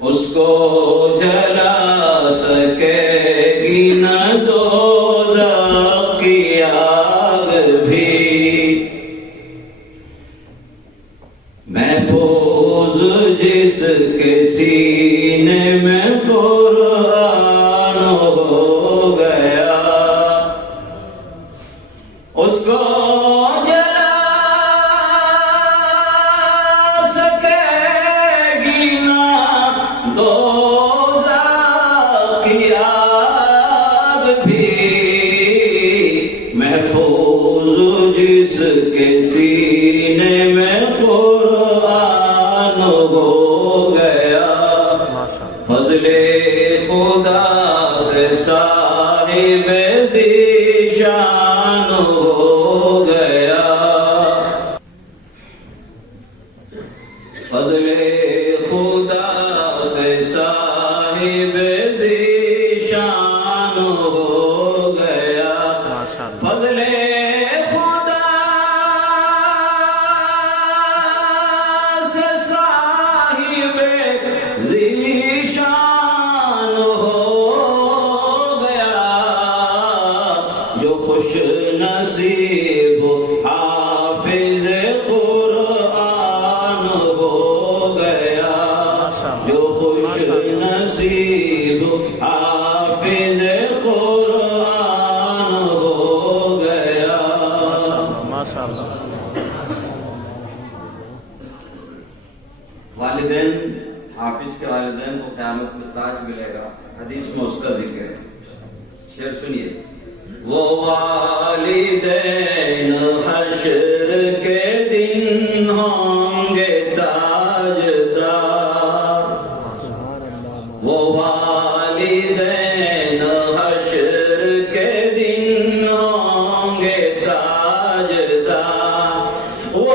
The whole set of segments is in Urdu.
اس کو جلا سکے گی نہ دوزخ کی آگ بھی، محفوظ جس کے سینے میں قرآن ہو گیا، اس کو جلا سکے گی نہ دوزخ کی آگ بھی، محفوظ جس کے سینے میں قرآن ہو گیا، فضل خدا سے صاحب ذیشان ہو گیا، فضل خدا سے صاحب ذیشان ہو گیا، فضل خدا سے صاحب ذیشان ہو گیا، جو خوش نصیب حافظ قرآن ہو گیا، جو خوش نصیب حافظ قرآن ہو گیا۔ والدین، حافظ کے والدین کو قیامت میں تاج ملے گا، حدیث میں اس کا ذکر ہے۔ شعر سنیے، وہ والدین حشر کے دن ہوں گے تاجدار، وہ والدین حشر کے دن ہوں گے تاجدار، وہ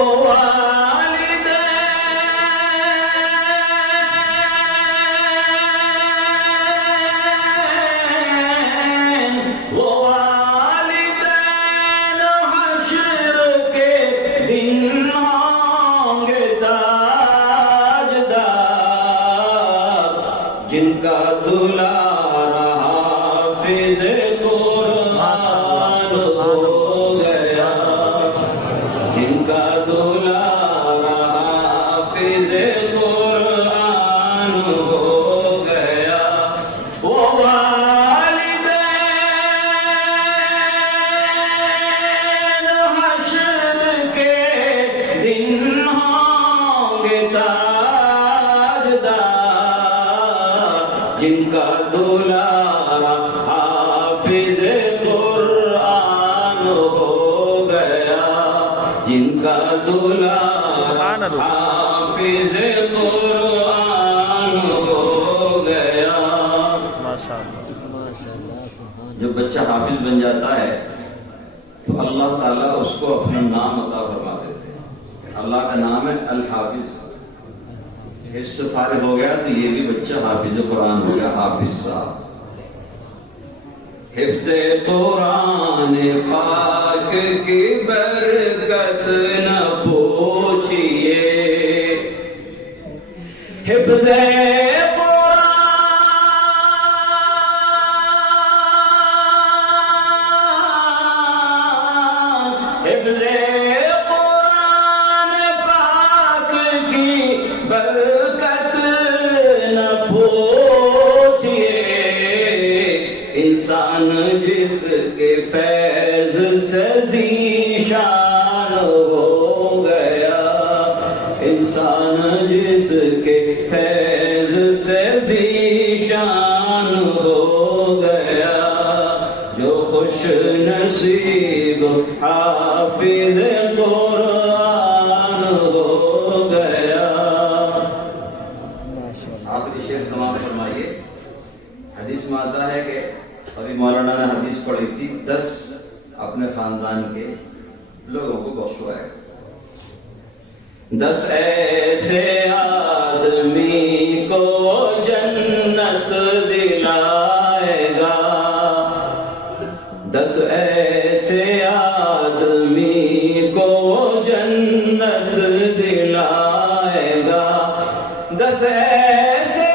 جن کا دلارا حافظ قرآن ہو گیا، جن کا دلارا حافظ قرآن ہو گیا، وہ والدین حشر کے دن ہوں گے تاجدار، جن کا دلارا حافظ قرآن ہو گیا، جن کا دلارا حافظ قرآن ہو گیا۔ جب بچہ حافظ بن جاتا ہے تو اللہ تعالیٰ اس کو اپنا نام عطا فرما دیتے ہیں۔ اللہ کا نام ہے الحافظ، اس سے فارغ ہو گیا تو یہ بھی بچہ حافظ قرآن ہو گیا، حافظ صاحب۔ حفظ قرآن پاک کی برکت نہ پوچھئے، حفظ قرآن پاک کی برکت نہ پوچھئے، انسان جس کے فیض سے ذیشان ہو گیا، انسان جس کے فیض سے ذیشان ہو گیا، جو خوش نصیب حافظ قرآن ہو گیا۔ آخری شعر سماعت فرمائیے۔ حدیث میں آتا ہے کہ ابھی مولانا نے حدیث پڑھی تھی، 10 اپنے خاندان کے لوگوں کو بخشوائے، 10 ایسے آدمی کو جنت دلائے گا، 10 ایسے آدمی کو جنت دلائے گا، 10 ایسے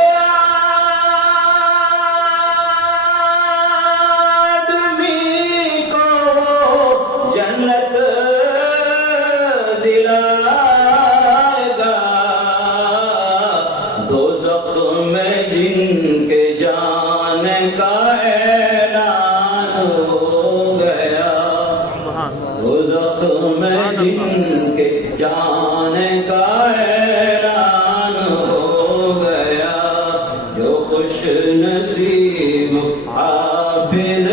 ہو گیا، وہ زخم جن کے جانے کا اعلان ہو گیا، جو خوش نصیب حافظ